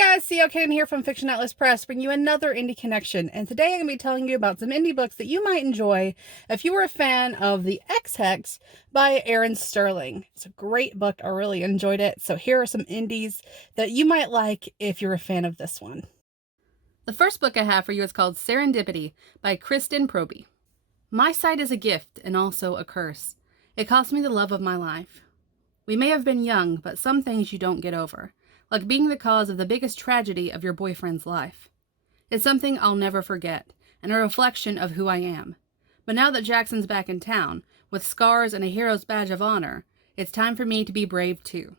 Guys, CEO Kaden here from Fiction Atlas Press, bringing you another indie connection. And today I'm going to be telling you about some indie books that you might enjoy if you were a fan of The X-Hex by Aaron Sterling. It's a great book. I really enjoyed it. So here are some indies that you might like if you're a fan of this one. The first book I have for you is called Serendipity by Kristen Proby. My sight is a gift and also a curse. It cost me the love of my life. We may have been young, but some things you don't get over, like being the cause of the biggest tragedy of your boyfriend's life. It's something I'll never forget, and a reflection of who I am. But now that Jackson's back in town, with scars and a hero's badge of honor, it's time for me to be brave too.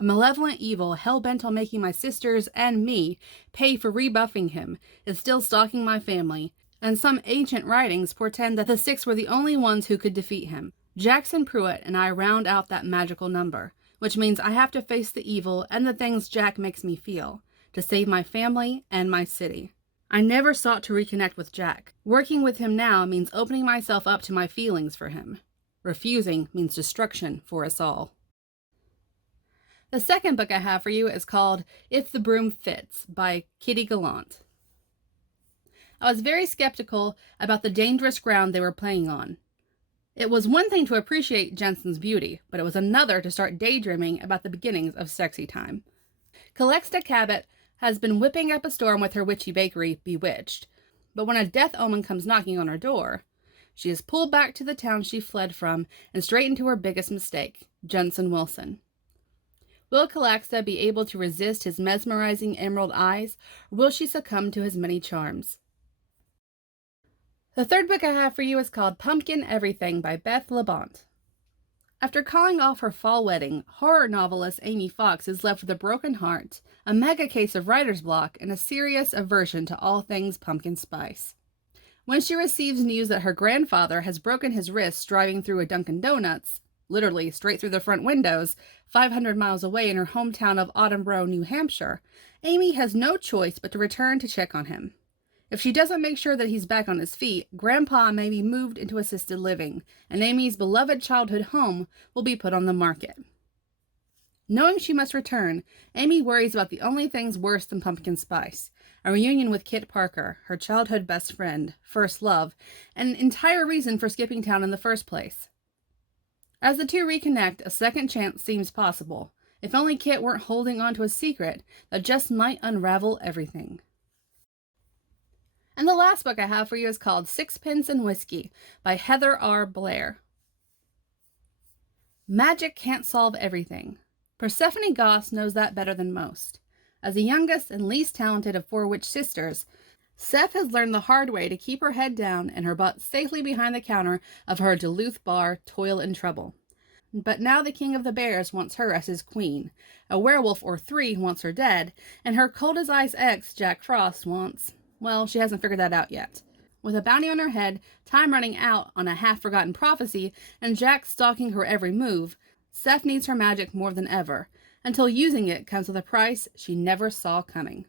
A malevolent evil hell-bent on making my sisters and me pay for rebuffing him is still stalking my family, and some ancient writings portend that the six were the only ones who could defeat him. Jackson Pruitt and I round out that magical number, which means I have to face the evil and the things Jack makes me feel to save my family and my city. I never sought to reconnect with Jack. Working with him now means opening myself up to my feelings for him. Refusing means destruction for us all. The second book I have for you is called If the Broom Fits by Kitty Gallant. I was very skeptical about the dangerous ground they were playing on. It was one thing to appreciate Jensen's beauty, but it was another to start daydreaming about the beginnings of sexy time. Calexa Cabot has been whipping up a storm with her witchy bakery, Bewitched, but when a death omen comes knocking on her door, she is pulled back to the town she fled from and straight into her biggest mistake, Jensen Wilson. Will Calexa be able to resist his mesmerizing emerald eyes, or will she succumb to his many charms? The third book I have for you is called Pumpkin Everything by Beth Labonte. After calling off her fall wedding, horror novelist Amy Fox is left with a broken heart, a mega case of writer's block, and a serious aversion to all things pumpkin spice. When she receives news that her grandfather has broken his wrist driving through a Dunkin' Donuts, literally straight through the front windows, 500 miles away in her hometown of Autumnboro, New Hampshire, Amy has no choice but to return to check on him. If she doesn't make sure that he's back on his feet, Grandpa may be moved into assisted living, and Amy's beloved childhood home will be put on the market. Knowing she must return, Amy worries about the only things worse than pumpkin spice, a reunion with Kit Parker, her childhood best friend, first love, and an entire reason for skipping town in the first place. As the two reconnect, a second chance seems possible, if only Kit weren't holding on to a secret that just might unravel everything. And the last book I have for you is called Sixpence and Whiskey by Heather R. Blair. Magic can't solve everything. Persephone Goss knows that better than most. As the youngest and least talented of four witch sisters, Seth has learned the hard way to keep her head down and her butt safely behind the counter of her Duluth bar, Toil and Trouble. But now the king of the bears wants her as his queen, a werewolf or three wants her dead, and her cold-as-ice ex, Jack Frost, wants... well, she hasn't figured that out yet. With a bounty on her head, time running out on a half-forgotten prophecy, and Jack stalking her every move, Seth needs her magic more than ever, until using it comes with a price she never saw coming.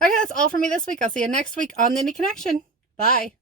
Okay, that's all for me this week. I'll see you next week on the Indie Connection. Bye.